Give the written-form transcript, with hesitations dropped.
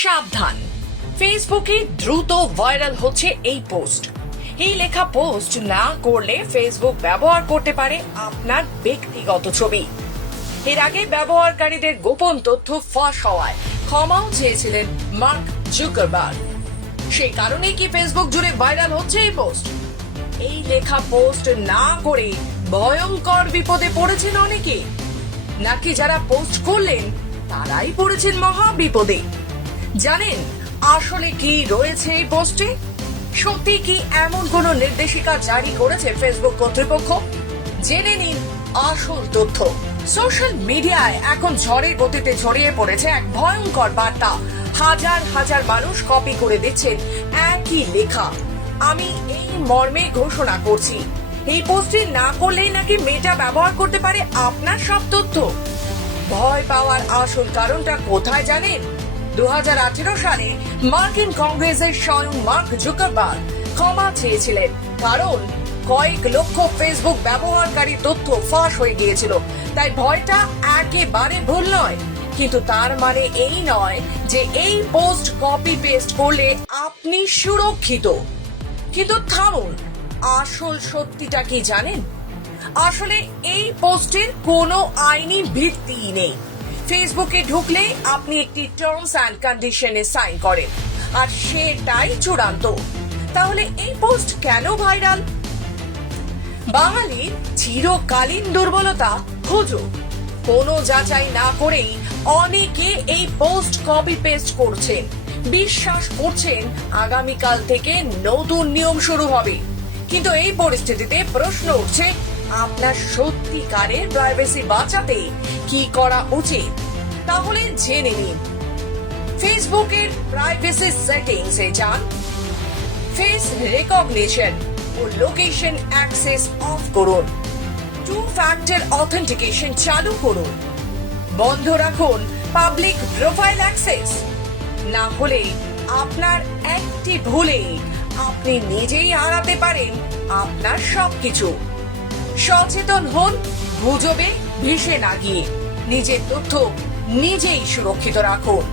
সাবধান, ফেসবুকে দ্রুত ভাইরাল হচ্ছে এই পোস্ট। এই লেখা পোস্ট না করলে ফেসবুক ব্যবহার করতে পারে আপনার ব্যক্তিগত ছবি। এর আগে ব্যবহারকারীদের গোপন তথ্য ফাঁস হওয়ায় ক্ষমাও চেয়েছিলেন মার্ক জুকারবার্গ। সেই কারণেই কি ফেসবুক জুড়ে ভাইরাল হচ্ছে এই পোস্ট? এই লেখা পোস্ট না করে ভয়ঙ্কর বিপদে পড়েছেন অনেকে, নাকি যারা পোস্ট করলেন তারাই পড়েছেন মহা বিপদে? জানেন আসলে কি রয়েছে এই পোস্টে? সত্যি কি এমন কোন নির্দেশিকা জারি করেছে ফেসবুক কর্তৃপক্ষ? জেনে নিন আসল তথ্য। সোশ্যাল মিডিয়ায় এখন ঝড়ের গতিতে ছড়িয়ে পড়েছে এক ভয়ঙ্কর বার্তা। হাজার হাজার মানুষ কপি করে দিচ্ছেন একই লেখা। আমি এই মর্মে ঘোষণা করছি, এই পোস্টটি না করলেই নাকি মেটা ব্যবহার করতে পারে আপনার সব তথ্য। ভয় পাওয়ার আসল কারণটা কোথায় জানেন? 2018 সালে মার্কিন কংগ্রেসের স্বয়ং মার্ক জুকারবার্গ ক্ষমা চেয়েছিলেন, কারণ কয়েক লক্ষ ফেসবুক ব্যবহারকারী তথ্য ফাঁস হয়ে গিয়েছিল। তাই ভয়টা একেবারে ভুল নয়, কিন্তু তার মানে এই নয় যে এই পোস্ট কপি পেস্ট করলে আপনি সুরক্ষিত। কিন্তু থামুন, আসল সত্যিটা কি জানেন? আসলে এই পোস্টের কোনো আইনি ভিত্তি নেই। ফেসবুকে ঢুকলে আপনি একটি টার্মস অ্যান্ড কন্ডিশনে সাইন করেন, আর সেটাই চূড়ান্ত। তাহলে এই পোস্ট কেন ভাইরাল? বাঙালির চিরকালীন দুর্বলতা খোঁজো। কোনো যাচাই না করেই অনেকে এই পোস্ট কপি পেস্ট করছেন, বিশ্বাস করছেন আগামীকাল থেকে নতুন নিয়ম শুরু হবে। কিন্তু এই পরিস্থিতিতে প্রশ্ন উঠছে, আপনার সত্যিকারের প্রাইভেসি বাঁচাতে কি করা উচিত? তাহলে জেনে নিন। ফেসবুকের প্রাইভেসি সেটিংস এ যান, ফেস রেকগনিশন ও লোকেশন অ্যাক্সেস অফ করুন, 2 ফ্যাক্টর অথেন্টিকেশন চালু করুন, বন্ধ রাখুন পাবলিক প্রোফাইল অ্যাক্সেস। না হলে আপনার একটি ভুলেই আপনি নিজেই হারাতে পারেন আপনার সবকিছু। সচেতন হন, গুজবে ভেসে না গিয়ে নিজের তথ্য নিজেই সুরক্ষিত রাখুন।